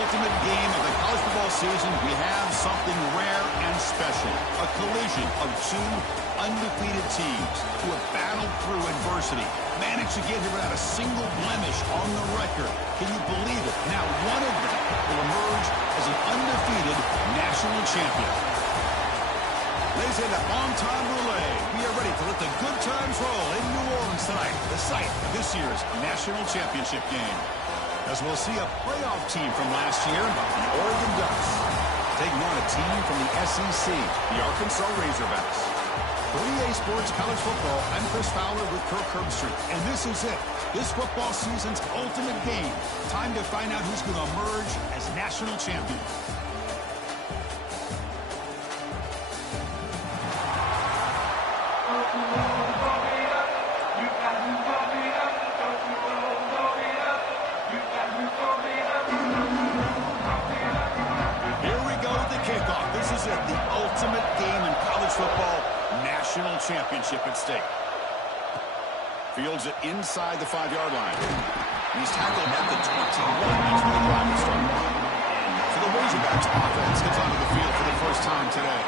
ultimate game of the college football season, we have something rare and special. A collision of two undefeated teams who have battled through adversity, managed to get here without a single blemish on the record. Can you believe it? Now one of them will emerge as an undefeated national champion. Ladies and gentlemen, on-time relay. We are ready to let the good times roll in New Orleans tonight, the site of this year's national championship game. As we'll see a playoff team from last year, the Oregon Ducks, taking on a team from the SEC, the Arkansas Razorbacks. For EA Sports College Football, I'm Chris Fowler with Kirk Herbstreit, and this is it. This football season's ultimate game. Time to find out who's going to emerge as national champion. Championship at stake. Fields it inside the 5-yard line. He's tackled at the 21. That's where the drive will start. For the Razorbacks, offense gets onto the field for the first time today.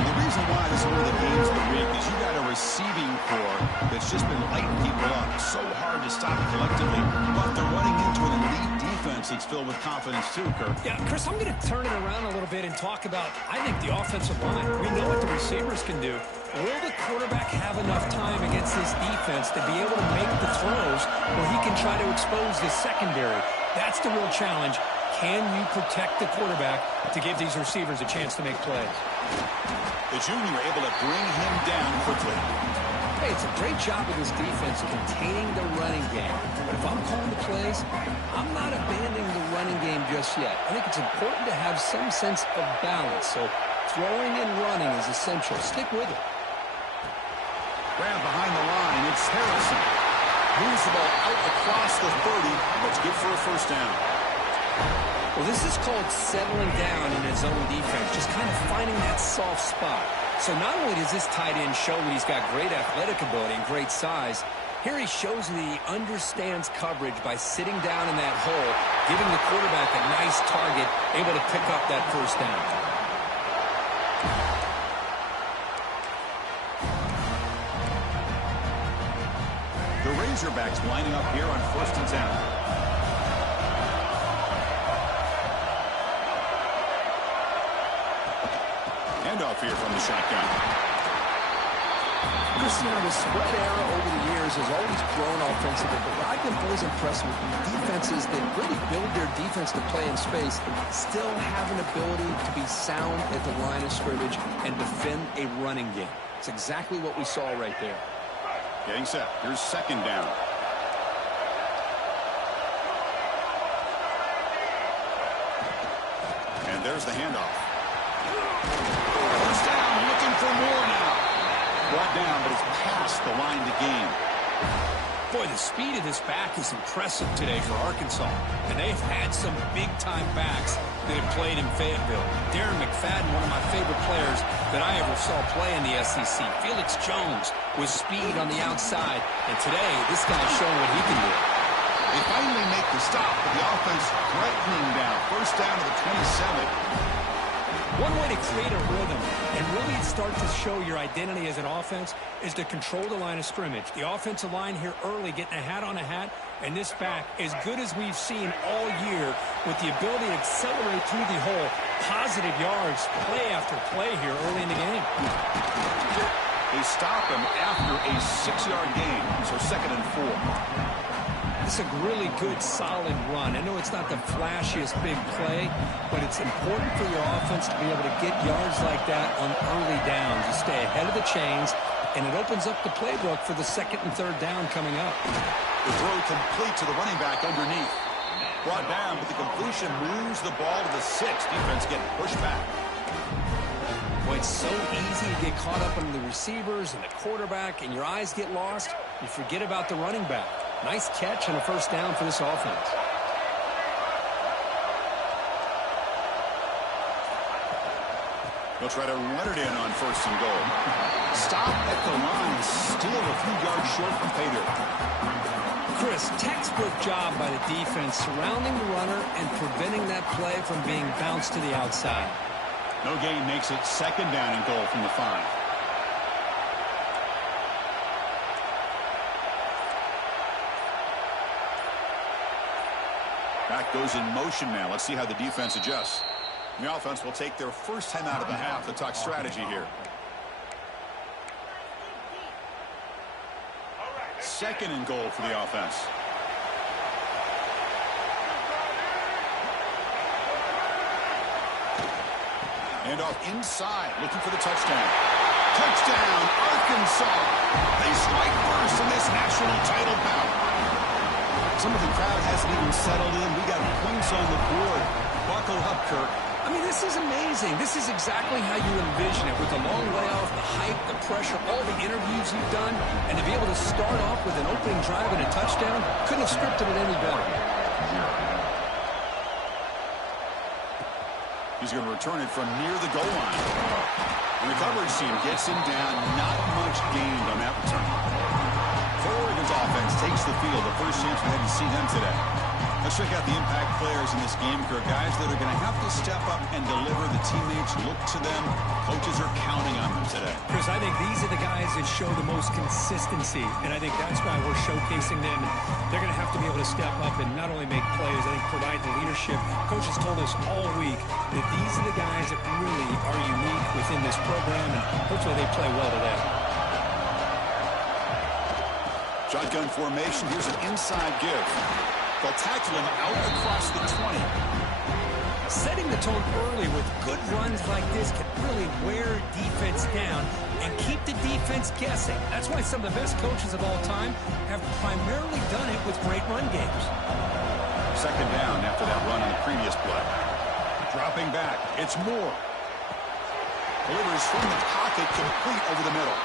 The reason why this is one of the games of the week is you got a receiving core that's just been lighting people up. It's so hard to stop it collectively, but they're running into an elite defense that's filled with confidence too, Kirk. Yeah, Chris, I'm going to turn it around a little bit and talk about, I think, the offensive line. We know what the receivers can do. Will the quarterback have enough time against this defense to be able to make the throws where he can try to expose the secondary? That's the real challenge. Can you protect the quarterback to give these receivers a chance to make plays? The junior able to bring him down quickly. Hey, it's a great job of this defense containing the running game. But if I'm calling the plays, I'm not abandoning the running game just yet. I think it's important to have some sense of balance. So throwing and running is essential. Stick with it. Grab behind the line. It's Harrison. Moves the ball out across the 30. That's good for a first down. Well, this is called settling down in his own defense, just kind of finding that soft spot. So not only does this tight end show that he's got great athletic ability and great size, here he shows that he understands coverage by sitting down in that hole, giving the quarterback a nice target, able to pick up that first down. The Razorbacks lining up here on 1st and 10. Handoff here from the shotgun. Christian, the spread era over the years has always grown offensively, but I've been always impressed with defenses that really build their defense to play in space, still have an ability to be sound at the line of scrimmage and defend a running game. It's exactly what we saw right there. Getting set. Here's 2nd down. And there's the handoff. First down, looking for more now. Brought down, but it's past the line to gain. Boy, the speed of this back is impressive today for Arkansas. And they've had some big-time backs that have played in Fayetteville. Darren McFadden, one of my favorite players that I ever saw play in the SEC. Felix Jones with speed on the outside. And today, this guy's showing what he can do. They finally make the stop, but the offense threatening down. First down to the 27. One way to create a rhythm and really start to show your identity as an offense is to control the line of scrimmage. The offensive line here early getting a hat on a hat, and this back as good as we've seen all year with the ability to accelerate through the hole. Positive yards, play after play here early in the game. They stop him after a 6-yard gain, so 2nd and 4. It's a really good, solid run. I know it's not the flashiest big play, but it's important for your offense to be able to get yards like that on early downs. You stay ahead of the chains, and it opens up the playbook for the 2nd and 3rd down coming up. The throw complete to the running back underneath. Brought down, but the completion moves the ball to the 6. Defense getting pushed back. Boy, it's so easy to get caught up in the receivers and the quarterback, and your eyes get lost. You forget about the running back. Nice catch and a first down for this offense. He'll try to run it in on 1st and goal. Stop at the line, still a few yards short from pay dirt. Chris, textbook job by the defense surrounding the runner and preventing that play from being bounced to the outside. No gain makes it second down and goal from the 5. Back goes in motion now. Let's see how the defense adjusts. The offense will take their first time out of the half to talk strategy here. Second and goal for the offense. And off inside, looking for the touchdown. Touchdown, Arkansas. They strike first in this national title bout. Some of the crowd hasn't even settled in. We got points on the board. Buckle up, Kirk. I mean, this is amazing. This is exactly how you envision it, with the long layoff, the hype, the pressure, all the interviews you've done, and to be able to start off with an opening drive and a touchdown, couldn't have scripted it any better. He's going to return it from near the goal line. And the coverage team gets him down. Not much gained on that return. Oregon's offense takes the field. The first chance we hadn't seen them today. Let's check out the impact players in this game, Kirk. Guys that are going to have to step up and deliver. The teammates look to them. Coaches are counting on them today. Chris, I think these are the guys that show the most consistency, and I think that's why we're showcasing them. They're going to have to be able to step up and not only make plays, I think provide the leadership. Coaches told us all week that these are the guys that really are unique within this program, and hopefully they play well today. Shotgun formation. Here's an inside give. They'll tackle him out across the 20. Setting the tone early with good runs like this can really wear defense down and keep the defense guessing. That's why some of the best coaches of all time have primarily done it with great run games. Second down after that run on the previous play. Dropping back. It's Moore. Delivers from the pocket, complete over the middle.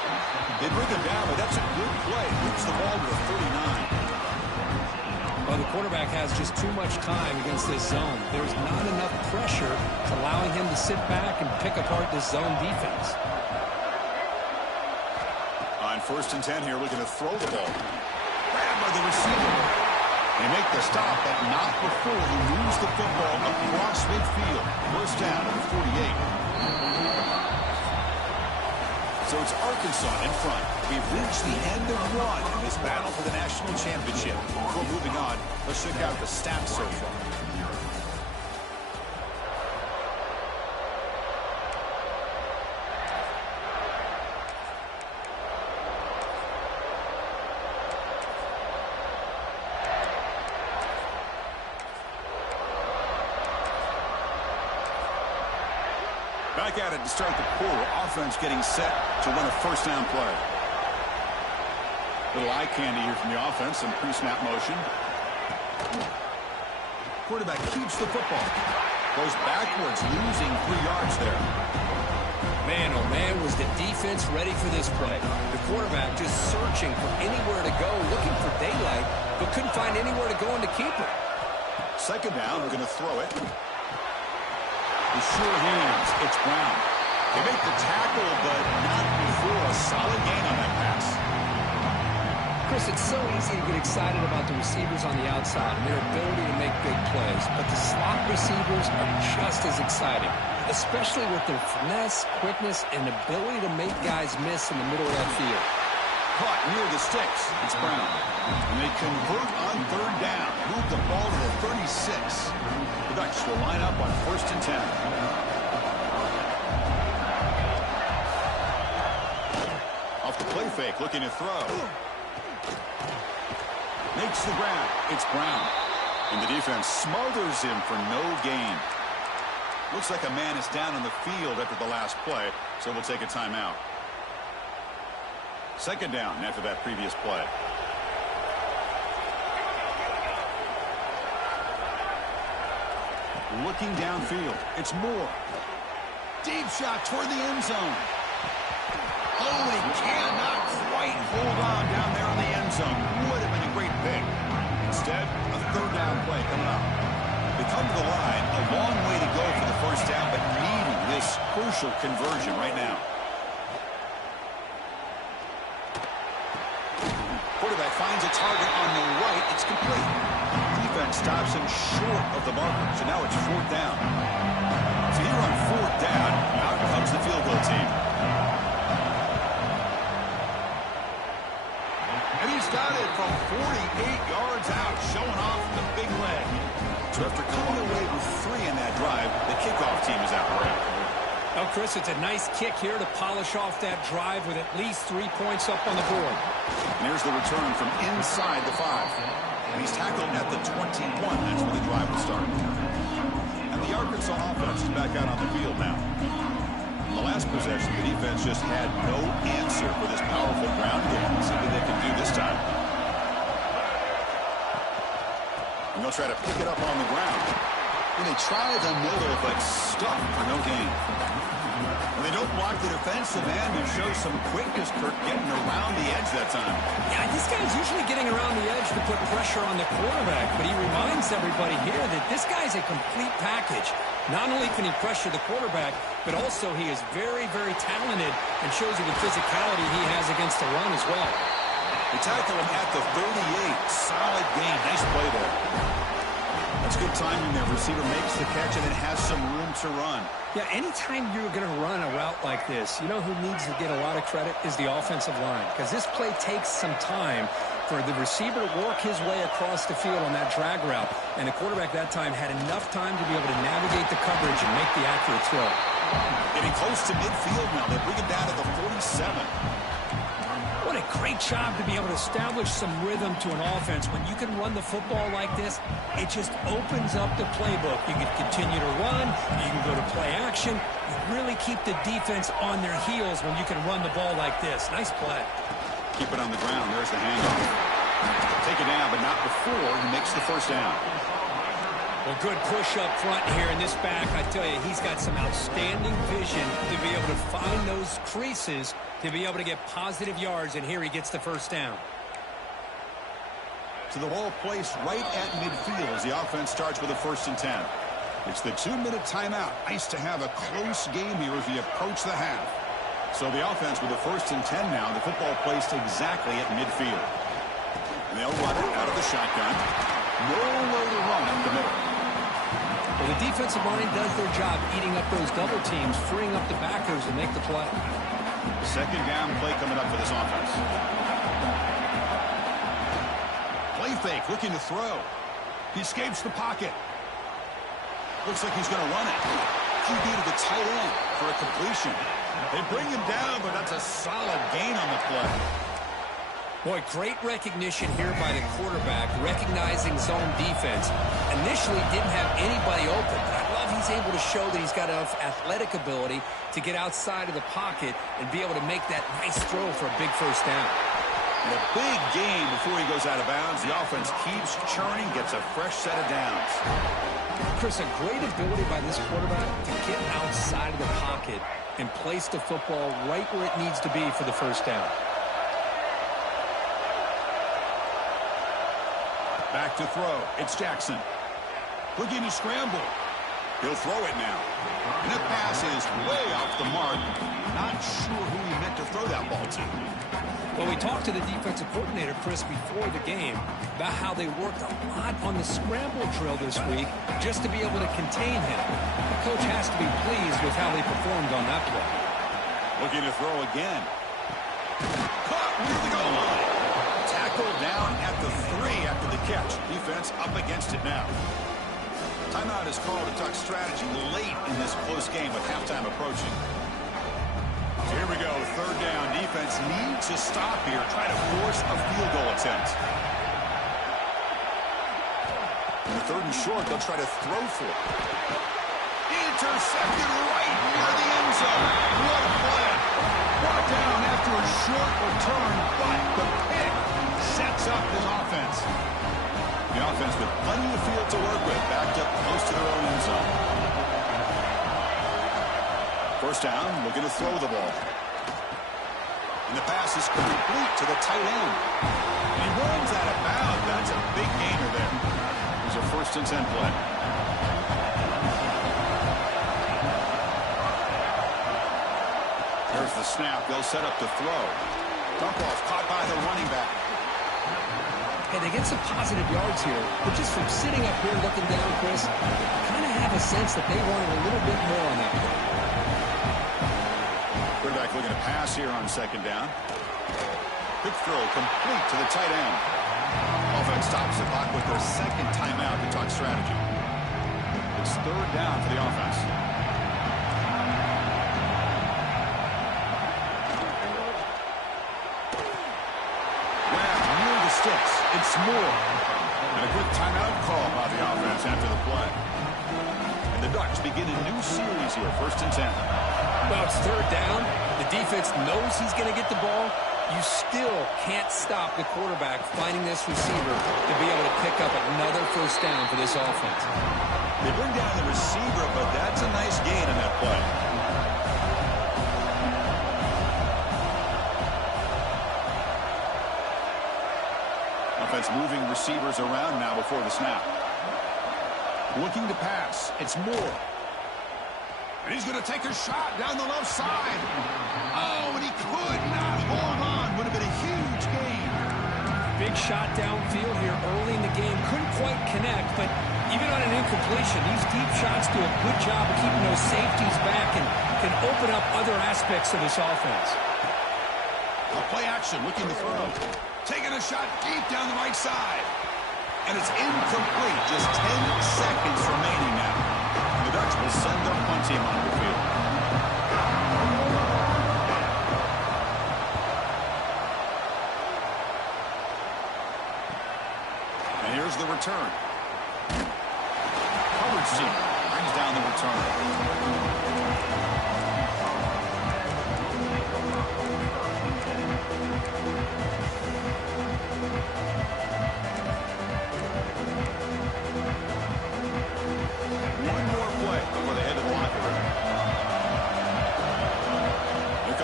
They bring him down, but that's a good play. Moves the ball to the 39. Well, the quarterback has just too much time against this zone. There's not enough pressure allowing him to sit back and pick apart this zone defense. On 1st and 10 here, looking to throw the ball. Grabbed by the receiver. They make the stop, but not before he moves the football across midfield. First down at the 48. So it's Arkansas in front. We've reached the end of one in this battle for the national championship. Before moving on, let's check out the stats so far. Back at it to start the quarter. Offense getting set to run a first down play. Little eye candy here from the offense. Some pre-snap motion. Quarterback keeps the football. Goes backwards, losing 3 yards there. Man, oh man, was the defense ready for this play. The quarterback just searching for anywhere to go, looking for daylight, but couldn't find anywhere to go in to keep it. Second down, we're going to throw it. With sure hands, it's Brown. They make the tackle, but not before a solid gain on that pass. Chris, it's so easy to get excited about the receivers on the outside and their ability to make big plays, but the slot receivers are just as exciting, especially with their finesse, quickness, and ability to make guys miss in the middle of that field. Caught near the sticks. It's Brown. And they convert on 3rd down. Move the ball to the 36. The Ducks will line up on 1st and 10. Off the play fake, looking to throw. Makes the grab. It's Brown. And the defense smothers him for no gain. Looks like a man is down on the field after the last play, so we'll take a timeout. Second down after that previous play. Looking downfield. It's Moore. Deep shot toward the end zone. Oh, he cannot quite hold on down there in the end zone. Would have been a great pick. Instead, a 3rd down play coming up. They come to the line. A long way to go for the first down, but needing this crucial conversion right now. Quarterback finds a target on the right That stops him short of the marker. So now it's 4th down. So here on 4th down, out comes the field goal team. And he's got it from 48 yards out, showing off the big leg. So after coming away with 3 in that drive, the kickoff team is out right. Oh, Chris, it's a nice kick here to polish off that drive with at least 3 points up on the board. And here's the return from inside the 5. And he's tackled at the 21. That's where the drive will start. And the Arkansas offense is back out on the field now. In the last possession, the defense just had no answer for this powerful ground game. Let's see what they can do this time. And they'll try to pick it up on the ground. And they try the middle, but stuffed for no gain. And they don't block the defensive end and show some quickness, Kirk, getting around the edge that time. Yeah, this guy's usually getting around the edge to put pressure on the quarterback, but he reminds everybody here that this guy's a complete package. Not only can he pressure the quarterback, but also he is very, very talented and shows you the physicality he has against the run as well. They tackle him at the 38. Solid gain. Nice play there. That's good timing there. Receiver makes the catch and then has some room to run. Yeah, anytime you're going to run a route like this, you know who needs to get a lot of credit is the offensive line, because this play takes some time for the receiver to work his way across the field on that drag route, and the quarterback that time had enough time to be able to navigate the coverage and make the accurate throw. Getting close to midfield now. They bring it down to the 47. What a great job to be able to establish some rhythm to an offense. When you can run the football like this, it just opens up the playbook. You can continue to run. You can go to play action. You really keep the defense on their heels when you can run the ball like this. Nice play. Keep it on the ground. There's the handoff. Take it down, but not before he makes the first down. Well, good push up front here in this back. I tell you, he's got some outstanding vision to be able to find those creases, to be able to get positive yards, and here he gets the first down. To the ball placed right at midfield as the offense starts with a 1st and 10. It's the 2-minute timeout. Nice to have a close game here as we approach the half. So the offense with a 1st and 10 now. The football placed exactly at midfield. And they'll run it out of the shotgun. Nowhere to run up the middle. Well, the defensive line does their job eating up those double teams, freeing up the backers to make the play. 2nd down play coming up for this offense. Play fake, looking to throw. He escapes the pocket. Looks like he's going to run it. QB to the tight end for a completion. They bring him down, but that's a solid gain on the play. Boy, great recognition here by the quarterback, recognizing zone defense. Initially didn't have anybody open, but I love he's able to show that he's got enough athletic ability to get outside of the pocket and be able to make that nice throw for a big first down. And a big gain before he goes out of bounds. The offense keeps churning, gets a fresh set of downs. Chris, a great ability by this quarterback to get outside of the pocket and place the football right where it needs to be for the first down. Back to throw. It's Jackson. Looking to scramble. He'll throw it now. And that pass is way off the mark. Not sure who he meant to throw that ball to. Well, we talked to the defensive coordinator, Chris, before the game about how they worked a lot on the scramble drill this week just to be able to contain him. The coach has to be pleased with how they performed on that play. Looking to throw again. Caught near the goal line. Tackled down at the 3 after the catch. Defense up against it now. Timeout is called to talk strategy late in this close game with halftime approaching. So here we go, 3rd down. Defense needs to stop here, try to force a field goal attempt. In the 3rd and short, they'll try to throw for it. Intercepted right near the end zone. What a play. Brought down after a short return, but the pick sets up his offense. The offense with plenty of field to work with, backed up close to their own end zone. 1st down, looking to throw the ball. And the pass is complete to the tight end. And he runs out of bounds. That's a big gainer there. It was a 1st and 10 play. There's the snap. They'll set up to throw. Dump off caught by the running back. Hey, they get some positive yards here, but just from sitting up here looking down, Chris, I kind of have a sense that they wanted a little bit more on that play. Quarterback looking to pass here on second down. Quick throw complete to the tight end. Offense stops the clock with their second timeout to talk strategy. It's third down for the offense. Near the sticks. It's Moore. And a good timeout call by the offense after the play. And the Ducks begin a new series here, 1st and 10. Well, it's third down. The defense knows he's going to get the ball. You still can't stop the quarterback finding this receiver to be able to pick up another first down for this offense. They bring down the receiver, but that's a nice gain in that play. Offense moving receivers around now before the snap. Looking to pass. It's Moore. And he's going to take a shot down the left side. Oh, and he could not hold on. Would have been a huge gain. Big shot downfield here early in the game. Couldn't quite connect, but even on an incompletion, these deep shots do a good job of keeping those safeties back and can open up other aspects of this offense. A play action, looking to throw. Taking a shot deep down the right side. And it's incomplete. Just 10 seconds remaining now. The Ducks will send their punt team onto the field. And here's the return. Coverage team brings down the return.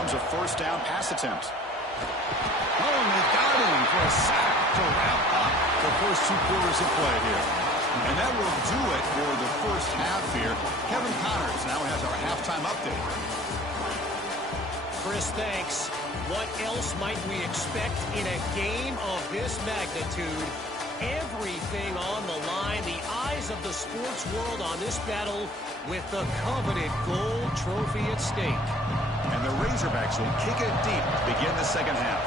A first down pass attempt. Oh, and they got him for a sack to wrap up the first 2 quarters of play here. And that will do it for the first half here. Kevin Connors now has our halftime update. Chris, thanks. What else might we expect in a game of this magnitude? Everything on the line, the eyes of the sports world on this battle with the coveted gold trophy at stake. And the Razorbacks will kick it deep to begin the second half.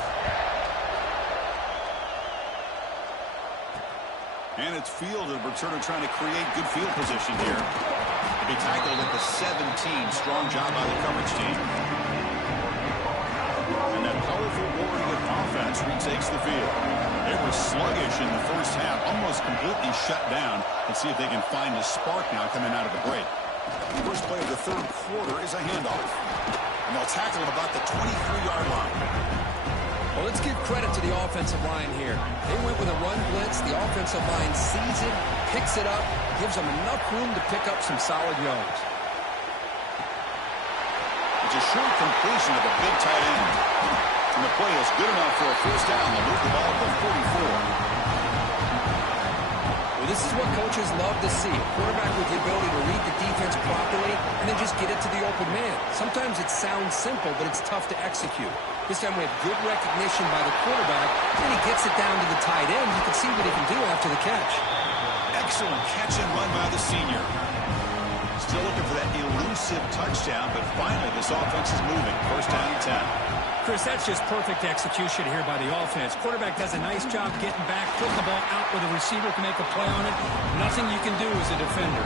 And it's fielded. Returner trying to create good field position here. To be tackled at the 17. Strong job by the coverage team. And that powerful Oregon offense retakes the field. They were sluggish in the first half, almost completely shut down. Let's see if they can find a spark now coming out of the break. The first play of the third quarter is a handoff. And they'll tackle him about the 23-yard line. Well, let's give credit to the offensive line here. They went with a run blitz. The offensive line sees it, picks it up, gives them enough room to pick up some solid yards. It's a short completion of a big tight end. And the play is good enough for a first down. They'll move the ball to the 44. This is what coaches love to see. A quarterback with the ability to read the defense properly and then just get it to the open man. Sometimes it sounds simple, but it's tough to execute. This time we have good recognition by the quarterback, and he gets it down to the tight end. You can see what he can do after the catch. Excellent catch and run by the senior. Still looking for that elusive touchdown, but finally this offense is moving. First down and 10. Chris, that's just perfect execution here by the offense. Quarterback does a nice job getting back, putting the ball out where the receiver can make a play on it. Nothing you can do as a defender.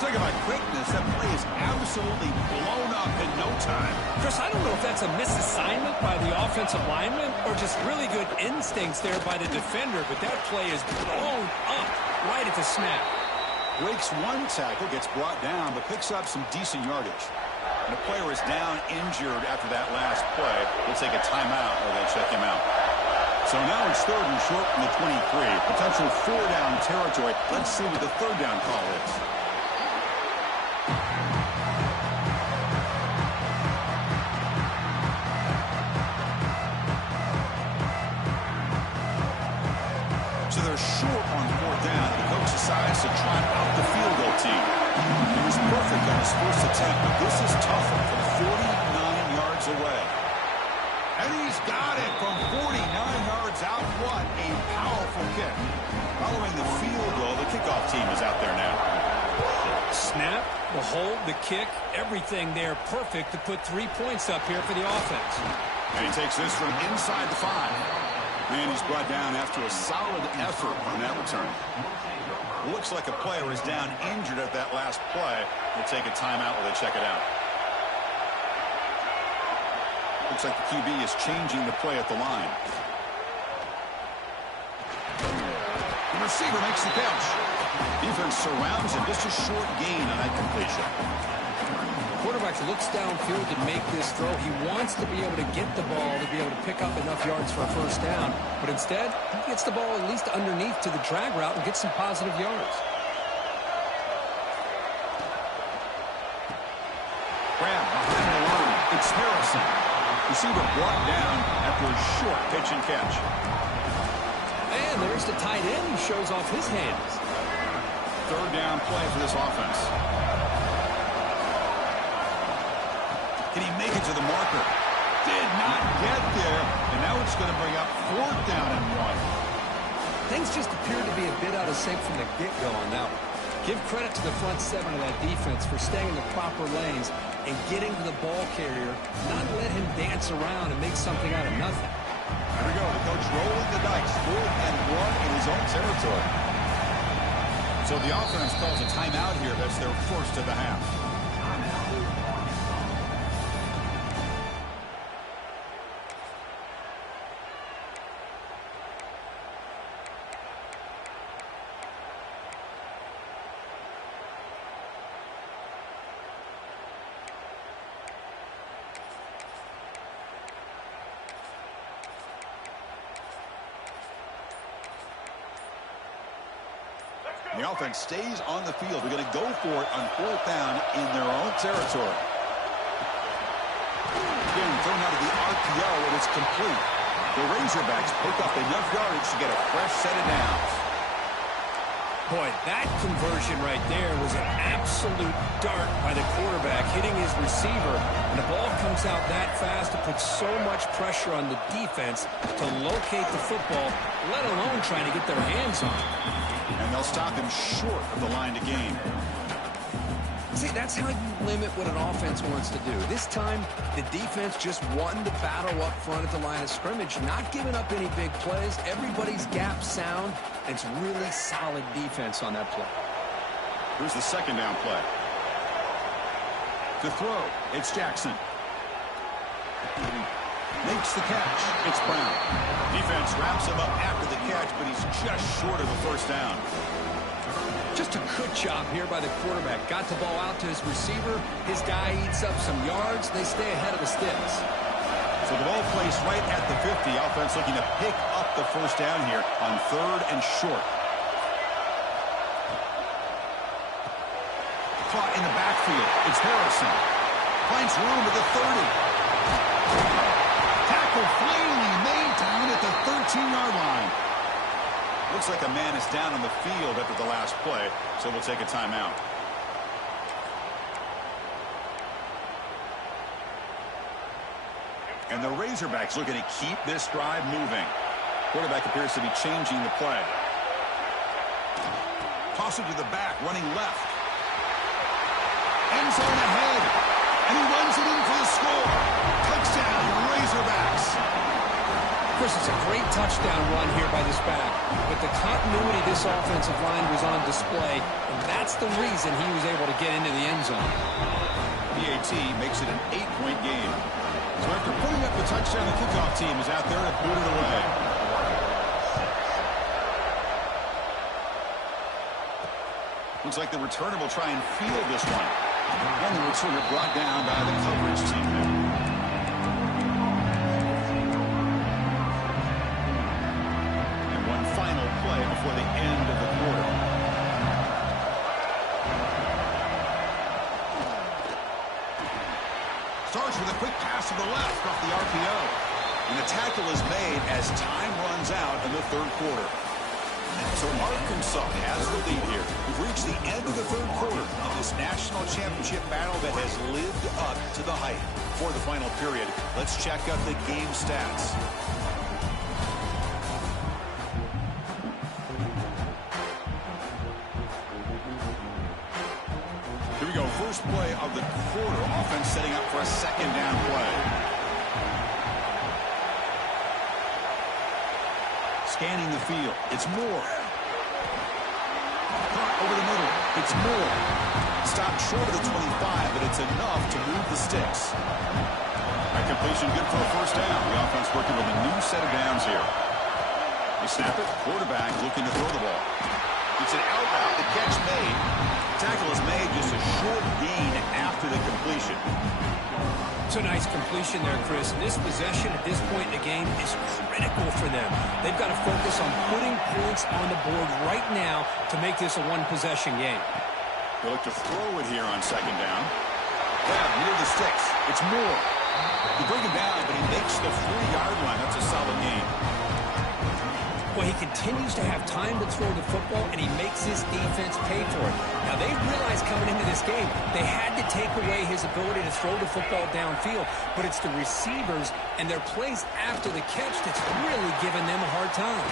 Talking about quickness, that play is absolutely blown up in no time. Chris, I don't know if that's a misassignment by the offensive lineman or just really good instincts there by the defender, but that play is blown up right at the snap. Breaks one tackle, gets brought down, but picks up some decent yardage. And the player is down injured after that last play. We'll take a timeout or they check him out. So now it's third and short from the 23. Potential 4-down territory. Let's see what the third down call is. So they're short on 4th down. The coach decides to trot out the field goal team. He was perfect on his first attempt, but this is tougher from 49 yards away. And he's got it from 49 yards out. What a powerful kick. Following the field goal, the kickoff team is out there now. Snap, the hold, the kick, everything there perfect to put 3 points up here for the offense. And he takes this from inside the 5. And he's brought down after a solid effort on that return. Looks like a player is down injured at that last play. We'll take a timeout while they check it out. Looks like the QB is changing the play at the line. The receiver makes the catch. Defense surrounds him. Just a short gain on that completion. The quarterback looks downfield to make this throw. He wants to be able to get the ball to be able to pick up enough yards for a first down. But instead, he gets the ball at least underneath to the drag route and gets some positive yards. Grab behind the line. It's Harrison. Receiver brought down after a short pitch and catch. And there's the tight end who shows off his hands. Third down play for this offense. Can he make it to the marker? Did not get there. And now it's going to bring up 4th down and 1. Things just appear to be a bit out of sync from the get-go on that one. Give credit to the front 7 of that defense for staying in the proper lanes and getting to the ball carrier, not let him dance around and make something out of nothing. Here we go. The coach rolling the dice. 4th and 1 in his own territory. So the offense calls a timeout here. That's their first of the half. The offense stays on the field. They're going to go for it on 4th down in their own territory. Again, thrown out of the RPO, and it's complete. The Razorbacks pick up enough yardage to get a fresh set of downs. Boy, that conversion right there was an absolute dart by the quarterback, hitting his receiver. And the ball comes out that fast to put so much pressure on the defense to locate the football, let alone trying to get their hands on it. And they'll stop him short of the line to gain. See, that's how you limit what an offense wants to do. This time, the defense just won the battle up front at the line of scrimmage, not giving up any big plays. Everybody's gap sound. And it's really solid defense on that play. Here's the 2nd down play. To throw, it's Jackson. Makes the catch. It's Brown. Defense wraps him up after the catch, but he's just short of the first down. Just a good job here by the quarterback. Got the ball out to his receiver. His guy eats up some yards. They stay ahead of the sticks. So the ball placed right at the 50. Offense looking to pick up the first down here on 3rd and short. Caught in the backfield. It's Harrison. Finds room at the 30. Tackle finally made down at the 13-yard line. Looks like a man is down on the field after the last play, so we'll take a timeout. And the Razorbacks looking to keep this drive moving. Quarterback appears to be changing the play. Toss it to the back, running left. End zone ahead. And he runs it in for the score. Touchdown, Razorbacks. Of course, it's a great touchdown run here by this back. But the continuity of this offensive line was on display, and that's the reason he was able to get into the end zone. PAT makes it an 8-point game. So after putting up the touchdown, the kickoff team is out there to boot it away. Looks like the returner will try and field this one. And the returner brought down by the coverage team there. And one final play before the end of the quarter. Starts with a quick pass to the left off the RPO. And the tackle is made as time runs out in the 3rd quarter. So Arkansas has the lead here. We've reached the end of the 3rd quarter of this national championship battle that has lived up to the hype. For the final period, let's check out the game stats. first play of the quarter. Offense setting up for a second down play. Scanning the field. It's Moore. Caught over the middle. It's Moore. Stopped short of the 25, but it's enough to move the sticks. That completion good for a first down. The offense working with a new set of downs here. They snap it. Quarterback looking to throw the ball. It's an out route. The catch made. Tackle is made, just a short gain after the completion. It's a nice completion there, Chris. This possession at this point in the game is critical for them. They've got to focus on putting points on the board right now to make this a one-possession game. They look to throw it here on second down. Grab near the sticks. It's Moore. He brings him down, but he makes the 3-yard line. That's a solid gain. Well, he continues to have time to throw the football, and he makes his defense pay for it. Now, they realized coming into this game, they had to take away his ability to throw the football downfield, but it's the receivers and their plays after the catch that's really giving them a hard time.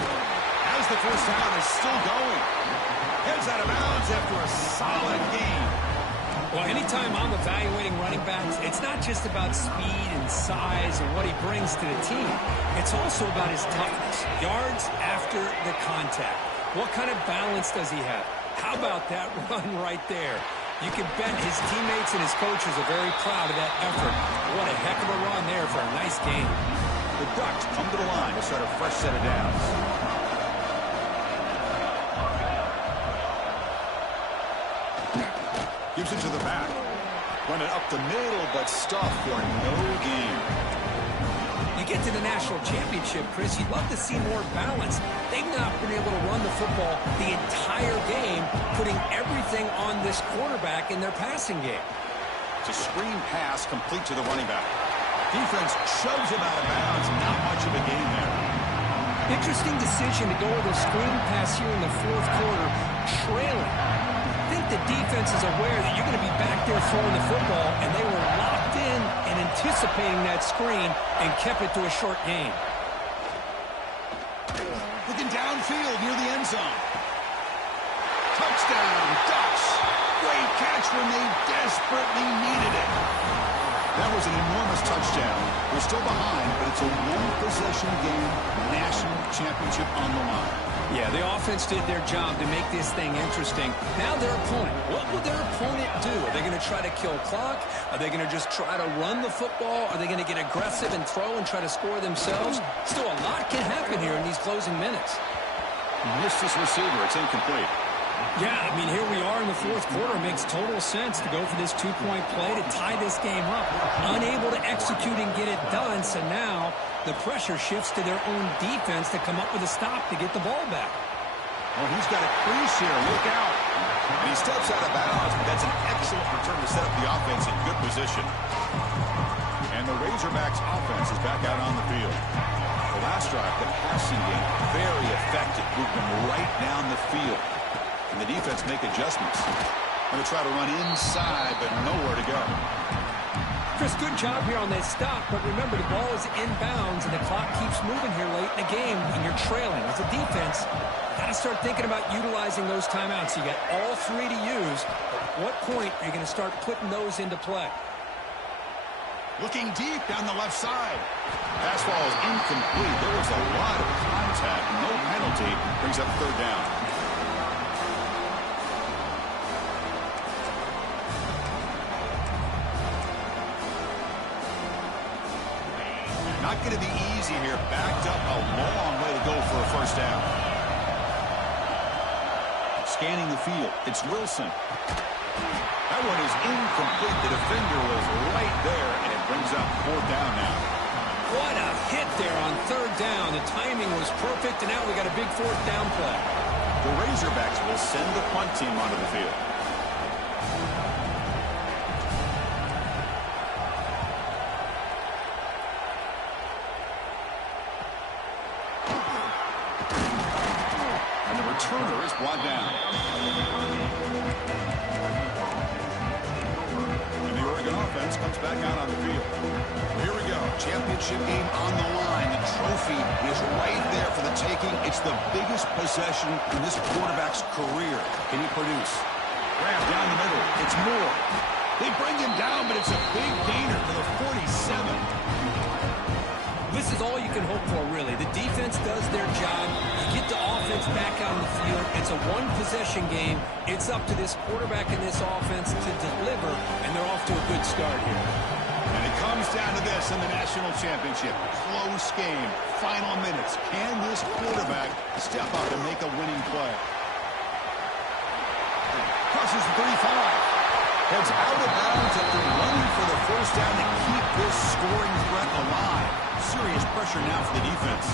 As the first down is still going. Heads out of bounds after a solid gain. Well, anytime I'm evaluating running backs, it's not just about speed and size and what he brings to the team. It's also about his toughness, yards after the contact. What kind of balance does he have? How about that run right there? You can bet his teammates and his coaches are very proud of that effort. What a heck of a run there for a nice game. The Bucs come to the line to start a fresh set of downs. Gives it to the back. Run it up the middle, but stuffed for no gain. You get to the national championship, Chris, you'd love to see more balance. They've not been able to run the football the entire game, putting everything on this quarterback in their passing game. It's a screen pass complete to the running back. Defense shoves him out of bounds. Not much of a gain there. Interesting decision to go with a screen pass here in the fourth quarter, trailing. I think the defense is aware that you're going to be back there throwing the football, and they were locked in and anticipating that screen and kept it to a short gain. Looking downfield near the end zone. Touchdown, Ducks. Great catch when they desperately needed it. That was an enormous touchdown. We're still behind, but it's a one-possession game, national championship on the line. Yeah, the offense did their job to make this thing interesting. Now their opponent. What will their opponent do? Are they going to try to kill clock? Are they going to just try to run the football? Are they going to get aggressive and throw and try to score themselves? Still, a lot can happen here in these closing minutes. Missed his receiver. It's incomplete. Yeah, I mean, here we are in the fourth quarter. It makes total sense to go for this two-point play to tie this game up. Unable to execute and get it done, so now the pressure shifts to their own defense to come up with a stop to get the ball back. Well, he's got a crease here. Look out. And he steps out of bounds, but that's an excellent return to set up the offense in good position. And the Razorbacks offense is back out on the field. The last drive, the passing game, very effective. Moved them right down the field. And the defense make adjustments. Going to try to run inside, but nowhere to go. Chris, good job here on that stop, but remember, the ball is inbounds, and the clock keeps moving here late in the game, and you're trailing. As a defense, got to start thinking about utilizing those timeouts. You got all three to use. At what point are you going to start putting those into play? Looking deep down the left side. Pass ball is incomplete. There was a lot of contact. No penalty. Brings up third down. Not going to be easy here. Backed up a long way to go for a first down. Scanning the field. It's Wilson. That one is incomplete. The defender was right there, and it brings up fourth down now. What a hit there on third down. The timing was perfect, and now we got a big fourth down play. The Razorbacks will send the punt team onto the field. Returner is brought down. And the Oregon offense comes back out on the field. Here we go. Championship game on the line. The trophy is right there for the taking. It's the biggest possession in this quarterback's career. Can he produce? Grab down the middle. It's Moore. They bring him down, but it's a big gainer to the 47. This is all you can hope for, really. The defense does their job. You get the offense back out on the field. It's a one-possession game. It's up to this quarterback and this offense to deliver, and they're off to a good start here. And it comes down to this in the national championship. Close game. Final minutes. Can this quarterback step up and make a winning play? Crosses the 35. Heads out of bounds after running for the first down to keep this scoring threat alive. Serious pressure now for the defense.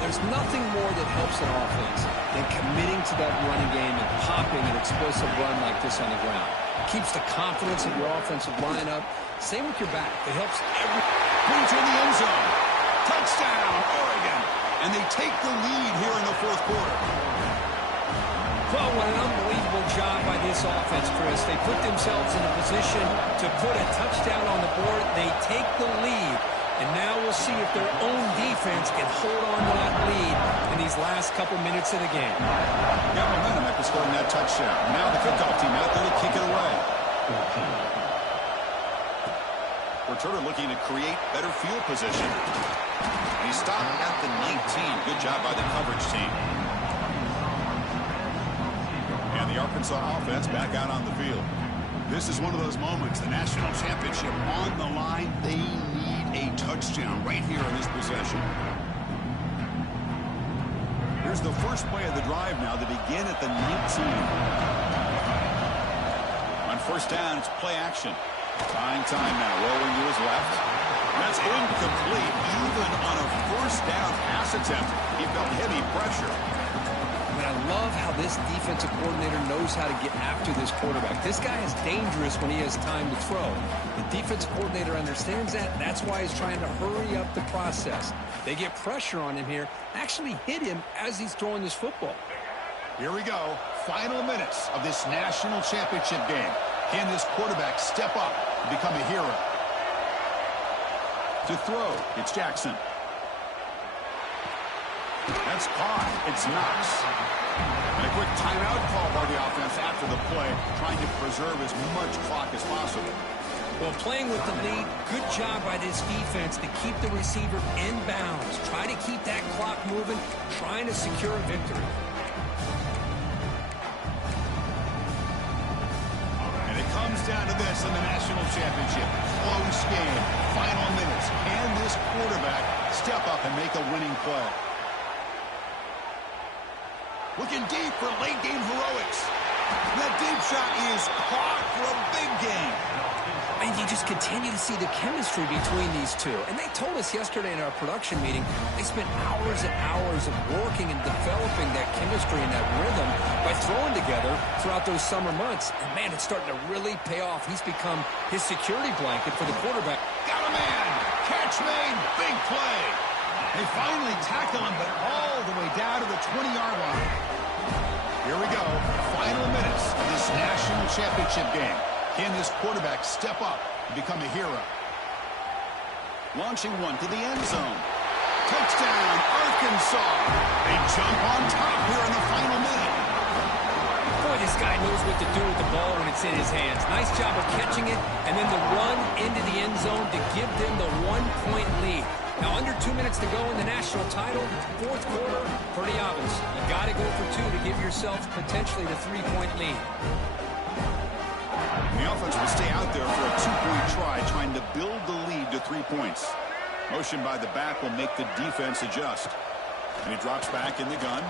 There's nothing more that helps an offense than committing to that running game and popping an explosive run like this on the ground. Keeps the confidence of your offensive line up. Same with your back. It helps every... Brings in the end zone. Touchdown, Oregon. And they take the lead here in the fourth quarter. Well, what an unbelievable job by this offense, Chris. They put themselves in a position to put a touchdown on the board. They take the lead. And now we'll see if their own defense can hold on to that lead in these last couple minutes of the game. Got momentum after scoring that touchdown. Now the kickoff team out there to kick it away. Returner looking to create better field position. And he stopped at the 19. Good job by the coverage team. And the Arkansas offense back out on the field. This is one of those moments, the national championship on the line. They need a touchdown right here in this possession. Here's the first play of the drive now to begin at the 19. On first down, it's play action. Buying time now, rolling to his left. That's incomplete, even on a first down pass attempt. He felt heavy pressure. But I love how this defensive coordinator knows how to get after this quarterback. This guy is dangerous when he has time to throw. The defensive coordinator understands that. That's why he's trying to hurry up the process. They get pressure on him here, actually hit him as he's throwing this football. Here we go. Final minutes of this national championship game. Can this quarterback step up and become a hero? To throw, it's Jackson. That's caught. It's Knox. And a quick timeout call by the offense after the play, trying to preserve as much clock as possible. Well, playing with the lead, good job by this defense to keep the receiver in bounds. Try to keep that clock moving, trying to secure a victory. And it comes down to this in the national championship. Close game. Final minutes. Can this quarterback step up and make a winning play? Looking deep for late-game heroics. That deep shot is caught for a big game. And you just continue to see the chemistry between these two. And they told us yesterday in our production meeting, they spent hours and hours of working and developing that chemistry and that rhythm by throwing together throughout those summer months. And, man, it's starting to really pay off. He's become his security blanket for the quarterback. Got a man. Catch made. Big play. They finally tackle him, but all the way down to the 20-yard line. Here we go. Final minutes of this national championship game. Can this quarterback step up and become a hero? Launching one to the end zone. Touchdown, Arkansas. They jump on top here in the final minute. Boy, this guy knows what to do with the ball when it's in his hands. Nice job of catching it, and then the run into the end zone to give them the one-point lead. Now, under 2 minutes to go in the national title, fourth quarter, pretty obvious. You got to go for two to give yourself potentially the three-point lead. The offense will stay out there for a two-point try, trying to build the lead to 3 points. Motion by the back will make the defense adjust. And he drops back in the gun.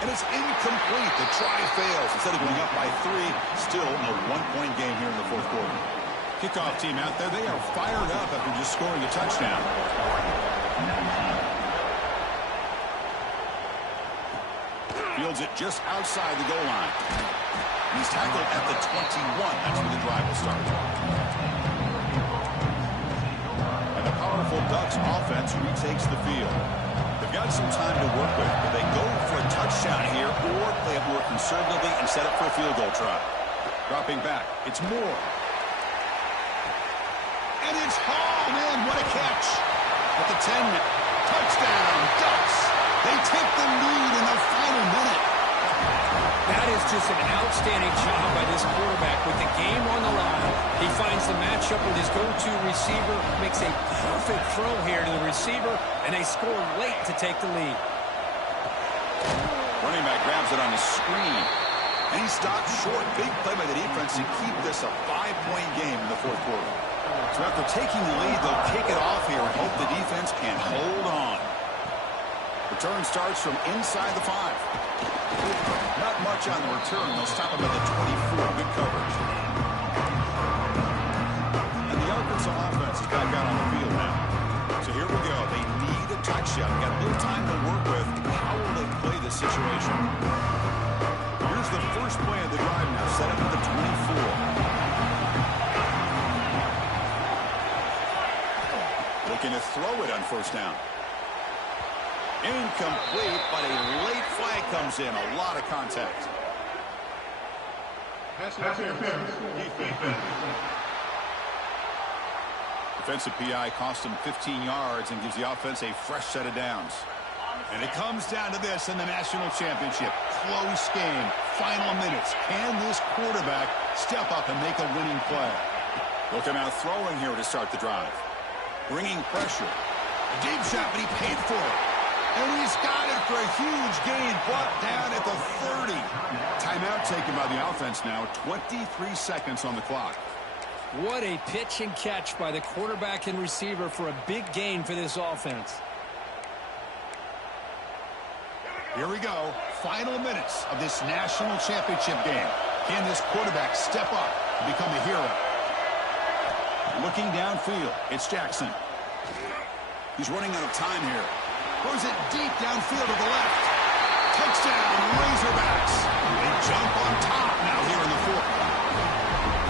And it's incomplete. The try fails. Instead of going up by 3, still a one-point game here in the fourth quarter. Kickoff team out there, they are fired up after just scoring a touchdown. Fields it just outside the goal line. He's tackled at the 21. That's where the drive will start. And the powerful Ducks offense retakes the field. They've got some time to work with, but they go for a touchdown here or play it more conservatively and set up for a field goal try. Dropping back, it's Moore. And it's hauled in. What a catch. At the 10, touchdown, Ducks. They take the lead in the final minute. That is just an outstanding job by this quarterback. With the game on the line, he finds the matchup with his go-to receiver, makes a perfect throw here to the receiver, and they score late to take the lead. Running back grabs it on the screen. And he stopped short. Big play by the defense to keep this a 5-point game in the fourth quarter. So after taking the lead, they'll kick it off here and hope the defense can hold on. Return starts from inside the 5. Not much on the return. They'll stop him at the 24. Good coverage. And the Arkansas offense is back out on the field now. So here we go. They need a touchdown. Got a little time to work with. How will they play this situation? Here's the first play of the drive now. Set up at the 24. Looking to throw it on first down. Incomplete, but a late flag comes in. A lot of contact. Defensive PI cost him 15 yards and gives the offense a fresh set of downs. And it comes down to this in the national championship. Close game. Final minutes. Can this quarterback step up and make a winning play? Looking out throwing here to start the drive. Bringing pressure. A deep shot, but he paid for it. And he's got it for a huge gain. Brought down at the 30. Timeout taken by the offense now. 23 seconds on the clock. What a pitch and catch by the quarterback and receiver for a big gain for this offense. Here we go. Final minutes of this national championship game. Can this quarterback step up and become a hero? Looking downfield, it's Jackson. He's running out of time here. Throws it deep downfield to the left. Touchdown, Razorbacks. They jump on top now here in the fourth.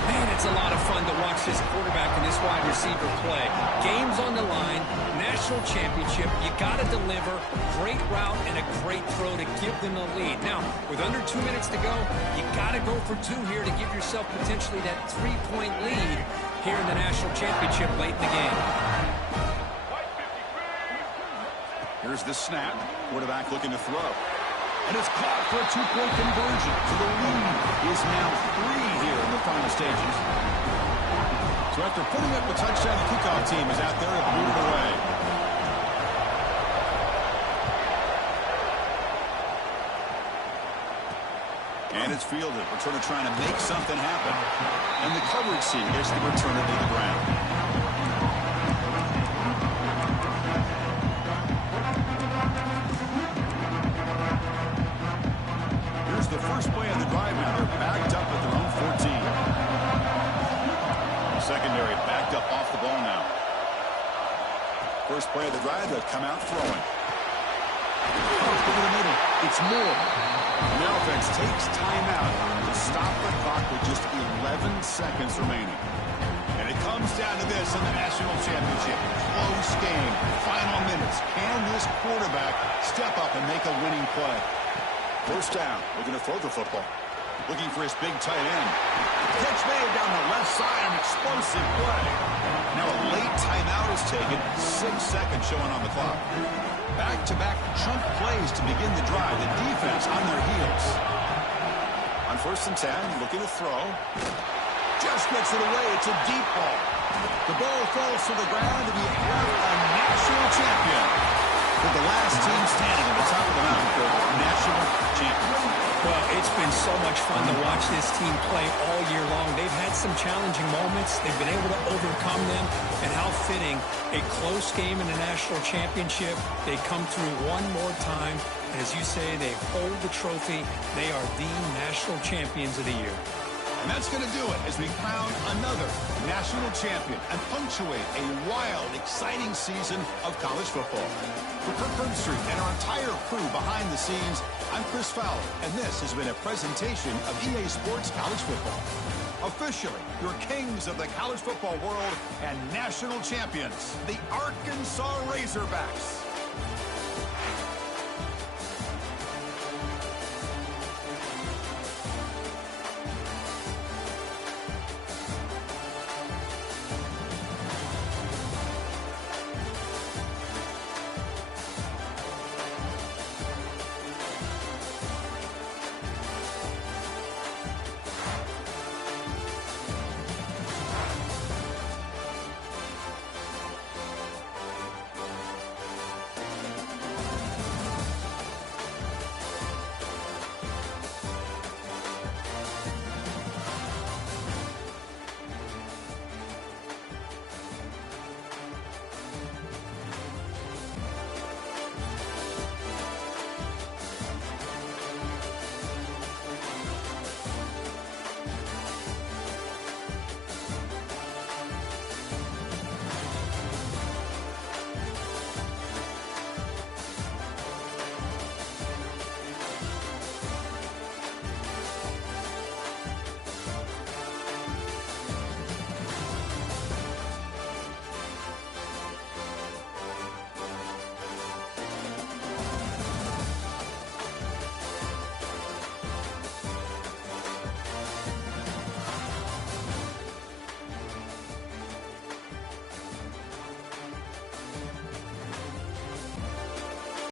Man, it's a lot of fun to watch this quarterback and this wide receiver play. Game's on the line, national championship, you got to deliver. Great route and a great throw to give them the lead. Now, with under 2 minutes to go, you got to go for 2 here to give yourself potentially that 3-point lead here in the national championship late in the game. Here's the snap. Quarterback looking to throw. And it's caught for a 2-point conversion. So the lead is now 3 here in the final stages. So after putting up the touchdown, the kickoff team is out there to boot it away. And it's fielded. Returner trying to make something happen. And the coverage team gets the returner to the ground. The first play of the drive now. They're backed up at their own 14. Secondary backed up off the ball now. First play of the drive, they'll come out throwing. Over the middle. It's Moore. The offense takes timeout to stop the clock with just 11 seconds remaining. And it comes down to this in the national championship. Close game. Final minutes. Can this quarterback step up and make a winning play? First down, looking to throw the football. Looking for his big tight end. Catch made down the left side, an explosive play. Now a late timeout is taken, 6 seconds showing on the clock. Back-to-back chunk plays to begin the drive. The defense on their heels. On first and 10, looking to throw. Just gets it away, it's a deep ball. The ball falls to the ground, and we have a national champion. With the last team standing at the top of the mountain for national champions. Well, it's been so much fun to watch this team play all year long. They've had some challenging moments. They've been able to overcome them. And how fitting, a close game in the national championship. They come through one more time. And as you say, they hold the trophy. They are the national champions of the year. And that's going to do it as we crown another national champion and punctuate a wild, exciting season of college football. For Kirk Herbstreit and our entire crew behind the scenes, I'm Chris Fowler, and this has been a presentation of EA Sports College Football. Officially, your kings of the college football world and national champions, the Arkansas Razorbacks.